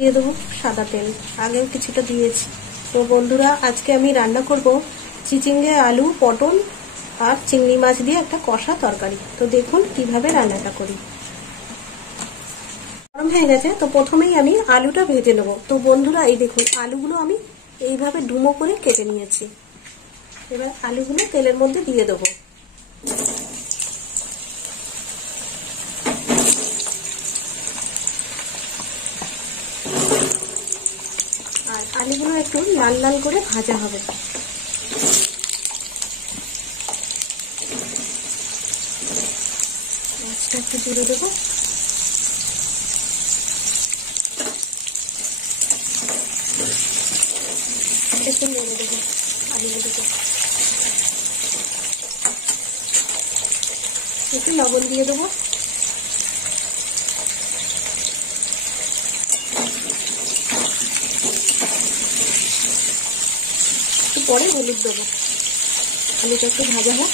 দিয়ে দেবো সাদা তেল, আগেও কিছুটা দিয়েছি। তো বন্ধুরা, আজকে আমি রান্না করব চিচিঙ্গে, আলু, পটল আর চিংড়ি মাছ দিয়ে একটা কষা তরকারি। তো দেখুন কিভাবে রান্নাটা করি। গরম হয়ে গেছে, তো প্রথমেই আমি আলুটা ভেজে নেব। তো বন্ধুরা, এই দেখুন আলুগুলো আমি এইভাবে ডুমো করে কেটে নিয়েছি। এবার আলুগুলো তেলের মধ্যে দিয়ে দেবো। আর আলুগুলো একটু লাল লাল করে ভাজা হবে। মাছটা একটু জুড়ে দেবো। একটু নেড়ে দেবো আলুগুলোকে। একটু লবণ দিয়ে দেবো। পরে হলুদ দেবো। আলুটা একটু ভাজা হোক,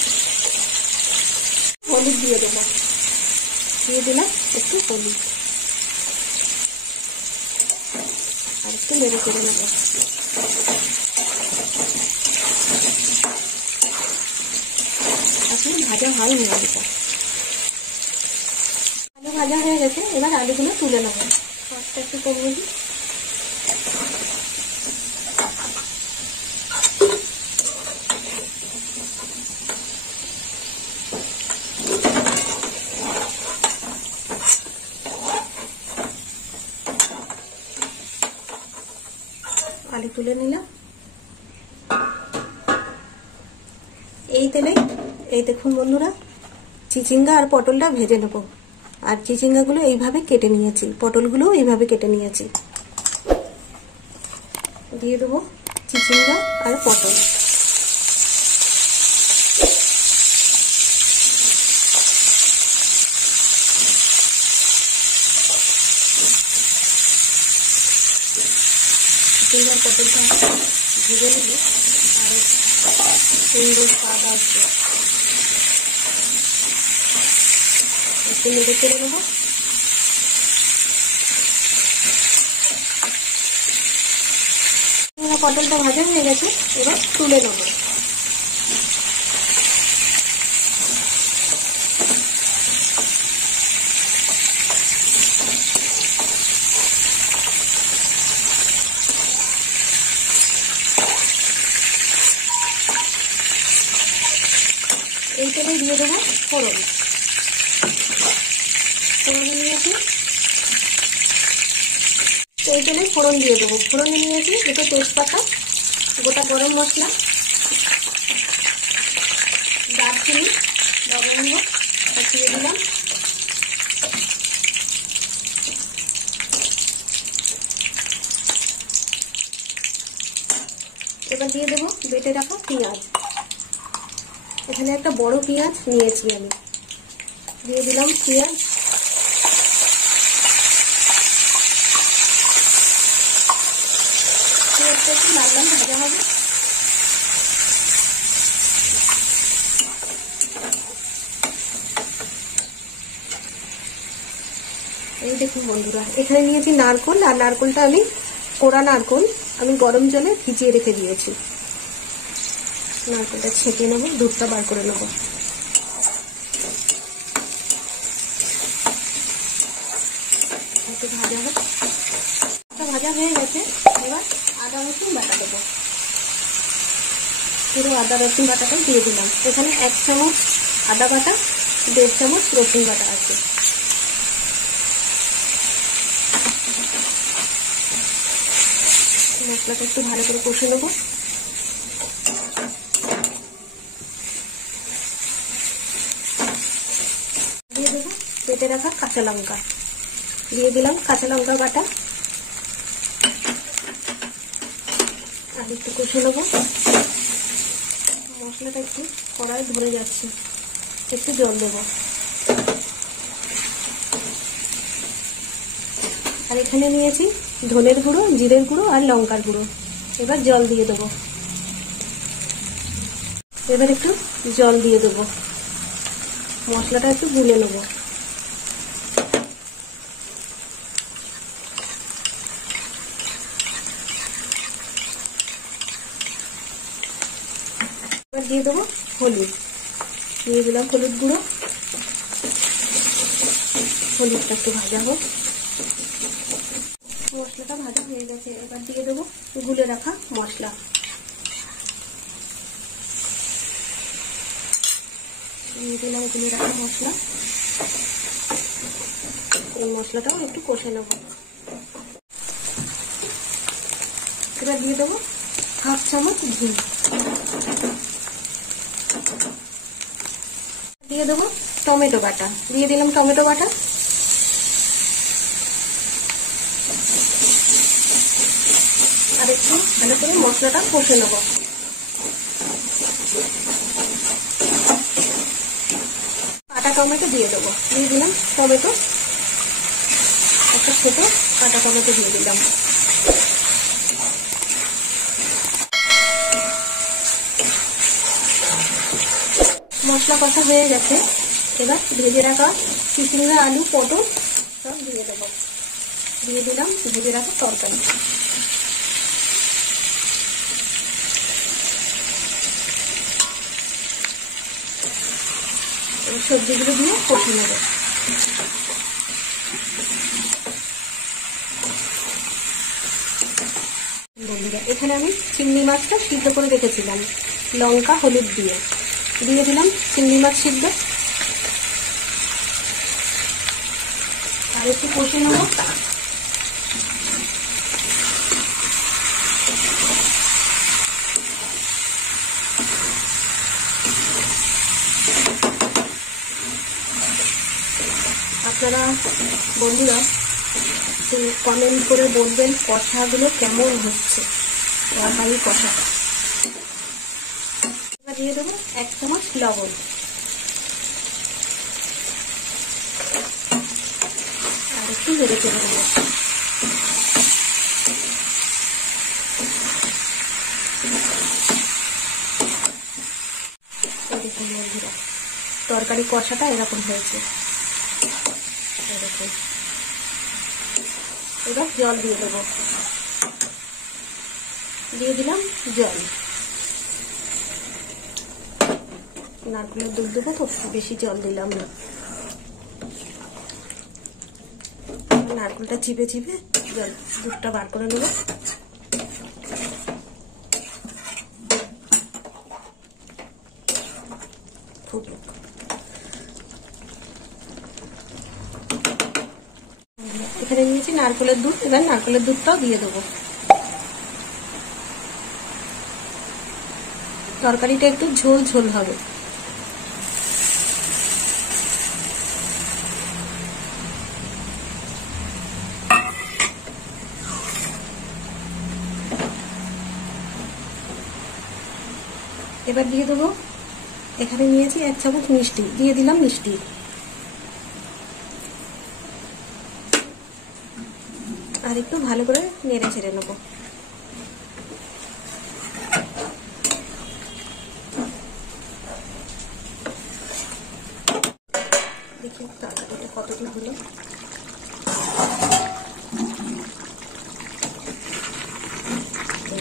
হলুদ দিয়ে দেবো। দিয়ে দিলাম একটু হলুদ, আর একটু নেড়ে চেড়ে নেব। এখন ভাজা হয়নি আলুটা। আলু ভাজা হয়ে গেছে, এবার আলুগুলো তুলে নেব। সসটা একটু কমিয়ে দিই। আলু তুলে নিলাম। এই তেলে এই দেখুন বন্ধুরা, চিচিঙ্গা আর পটলটা ভেজে নেব। আর চিচিঙ্গাগুলো এইভাবে কেটে নিয়েছি, পটলগুলো এইভাবে কেটে নিয়েছি। দিয়ে দেবো চিচিঙ্গা আর পটল। চিচিঙ্গা পটলটা ভেজে নেব, আর সুন্দর স্বাদ আসবে। একটু নেড়ে চেড়ে নেবো। পটলটা ভাজা হয়ে গেছে, এবার তুলে নেব। এই তেলে দিয়ে দেবো ফোড়ন। ফোড়নে নিয়েছি, এই তেলে ফোড়ন দিয়ে দেবো। ফোড়নে নিয়েছি একটু তেজপাতা, গোটা গরম মশলা, দারচিনি, লবঙ্গ দিয়ে দিলাম। এবার দিয়ে দেবো বেটে রাখা পেঁয়াজ। এখানে একটা বড় পেঁয়াজ নিয়েছি আমি। দিয়ে দিলাম পেঁয়াজ। পেঁয়াজটা একটু লাল লাল ভাজা হবে। এই দেখুন বন্ধুরা, এখানে নিয়েছি নারকোল, আর নারকোলটা আমি কোড়া নারকোল আমি গরম জলে ভিজিয়ে রেখে দিয়েছি। নারকোলটা ছেঁকে নেবো, দুধটা বার করে নেবো। একটু ভাজা হোক। ভাজা হয়ে গেছে, এবার আদা রসুন বাটা দেবো। পুরো আদা রসুন বাটাটা দিয়ে দিলাম। এখানে 1 চামচ আদা বাটা, 1.5 চামচ রসুন বাটা আছে। মশলাটা একটু ভালো করে কষে নেবো। দিয়ে দেবো কেটে রাখা কাঁচা লঙ্কা। দিয়ে দিলাম কাঁচা লঙ্কা বাটা, আর একটু কষে নেবো। মশলাটা একটু কড়াই ধরে যাচ্ছে, একটু জল দেবো। আর এখানে নিয়েছি ধনের গুঁড়ো, জিরের গুঁড়ো আর লঙ্কার গুঁড়ো। এবার জল দিয়ে দেবো। এবার একটু জল দিয়ে দেবো, মশলাটা একটু গুলে নেবো। এবার দিয়ে দেবো হলুদ, দিয়ে দিলাম হলুদ গুঁড়ো। হলুদটা একটু ভাজা হোক। মশলাটা ভাজা হয়ে গেছে, এবার দিয়ে দেবো গুলে রাখা মশলা। দিয়ে দিলাম গুলে রাখা মশলা। এই মশলাটাও একটু কষে নেব। এবার দিয়ে দেবো 1/2 চামচ ঘি। দিয়ে দেবো টমেটো বাটা, দিয়ে দিলাম টমেটো বাটা। আর একটু ভালো করে মশলাটা কষে নেব। কাটা টমেটো দিয়ে দেবো, দিয়ে দিলাম টমেটো, একটা ছোট কাটা টমেটো দিয়ে দিলাম। মশলা কষা হয়ে গেছে, এবার ভেজে রাখা চিচিঙ্গা, আলু, পটল সব দিয়ে দেবো। দিয়ে দিলাম ভেজে রাখা তরকারি। সবজিগুলো দিয়ে কষে নেব। বন্ধুরা, এখানে আমি চিংড়ি মাছটা সিদ্ধ করে রেখেছিলাম লঙ্কা হলুদ দিয়ে, দিয়ে দিলাম চিংড়ি মাছ সিদ্ধ। আর একটু কষে নেব। আপনারা বন্ধুরা কমেন্ট করে বলবেন কষাগুলো কেমন হচ্ছে, তরকারি কষা। এবার দিয়ে দেবো 1 চামচ লবণ। আর একটু নেড়ে চেড়ে দেবো। দেখুন বন্ধুরা, তরকারি কষাটা এরকম হয়েছে। এবার জল দিয়ে দেবো। দিয়ে দিলাম জল। নারকেলের দুধ দেবো তো, বেশি জল দিলাম না। নারকেলটা চিপে চিপে জল দুধটা বার করে নেব। এখানে নিয়েছি নারকেলের দুধ, এবার নারকেলের দুধটাও দিয়ে দেবো। তরকারিটা একটু ঝোল ঝোল হবে। এবার দিয়ে দেবো, এখানে নিয়েছি 1 চামচ মিষ্টি, দিয়ে দিলাম মিষ্টি। আর একটু ভালো করে নেড়ে ছেড়ে নেবো। দেখি তরকারিটা কতটুকু হলো।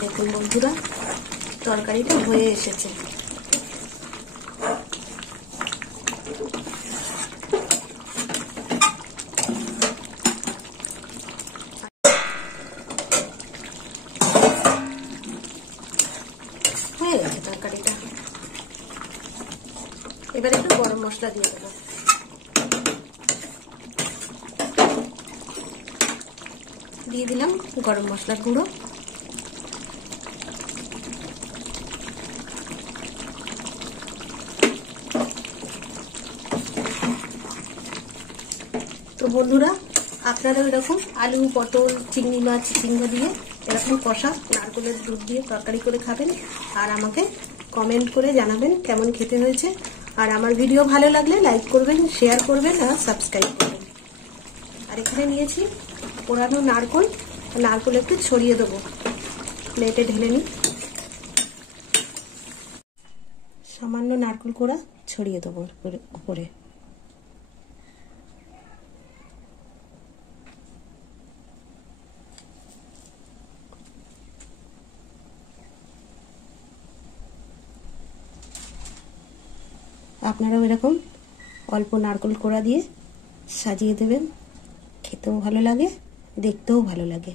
দেখুন বন্ধুরা, তরকারিটা হয়ে এসেছে। হয়ে গেছে তরকারিটা। এবার একটু গরম মশলা দিয়ে দেবো। দিয়ে দিলাম গরম মশলার গুঁড়ো। তো বন্ধুরা, আপনারা এরকম আলু, পটল, চিংড়ি মাছ, চিচিঙ্গা দিয়ে এরকম কষা নারকেলের দুধ দিয়ে তরকারি করে খাবেন। আর আমাকে কমেন্ট করে জানাবেন কেমন খেতে হয়েছে। আর আমার ভিডিও ভালো লাগলে লাইক করবেন, শেয়ার করবেন আর সাবস্ক্রাইব করবেন। আর এখানে নিয়েছি পোড়ানো নারকেল, নারকেল একটু ছড়িয়ে দেবো। প্লেটে ঢেলে নিই। সামান্য নারকেল কোড়া ছড়িয়ে দেবো উপরে। আপনারাও এরকম অল্প নারকেল কোড়া দিয়ে সাজিয়ে দেবেন, খেতেও ভালো লাগে, দেখতেও ভালো লাগে।